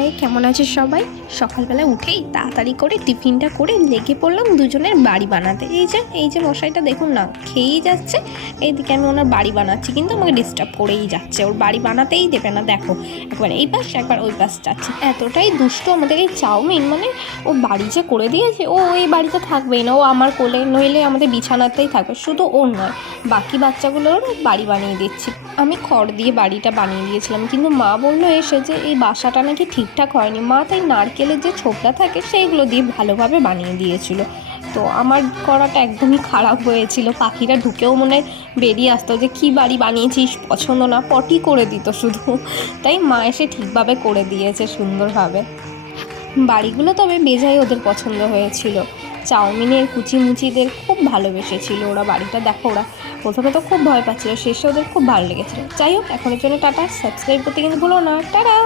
High, কেমন আছে সবাই? সকালবেলা উঠেই তাড়াতাড়ি করে টিফিনটা করে লেগে পড়লাম দুজনের বাড়ি বানাতে। এই যে মশাইটা দেখুন না, খেয়েই যাচ্ছে। এইদিকে আমি ওনার বাড়ি বানাচ্ছি, কিন্তু আমাকে ডিস্টার্ব করেই যাচ্ছে। ওর বাড়ি বানাতেই দেবে না, দেখো একবার এই পাশ একবার ওই পাশ যাচ্ছে। এতটাই দুষ্ট আমাদের এই চাউমিন, মানে ও বাড়ি যে করে দিয়েছে, ও এই বাড়িতে থাকবেই না, ও আমার কোলে নইলে আমাদের বিছানাতেই থাকবে। শুধু ওর নয়, বাকি বাচ্চাগুলোরও বাড়ি বানিয়ে দিচ্ছি। আমি খড় দিয়ে বাড়িটা বানিয়ে দিয়েছিলাম, কিন্তু মা বললো এসে যে এই বাসাটা নাকি ঠিকঠাক হয়নি। মা তাই নারকেলের যে ছোবড়া থাকে সেইগুলো দিয়ে ভালোভাবে বানিয়ে দিয়েছিল। তো আমার করাটা একদমই খারাপ হয়েছিল। পাখিরা ঢুকেও মনে বেরিয়ে আসতো যে কী বাড়ি বানিয়েছিস, পছন্দ না, পটি করে দিত শুধু। তাই মা এসে ঠিকভাবে করে দিয়েছে সুন্দরভাবে বাড়িগুলো। তবে বেজায় ওদের পছন্দ হয়েছিল। চাউমিনের কুচিমুচিদের খুব ভালোবেসেছিল ওরা। বাড়িটা দেখো, ওরা প্রথমে তো খুব ভয় পাচ্ছিল, শেষে ওদের খুব ভালো লেগেছিলো। যাই হোক, এখনের জন্য টাটা। সাবস্ক্রাইব করতে কিন্তু ভুলো না। টাটা।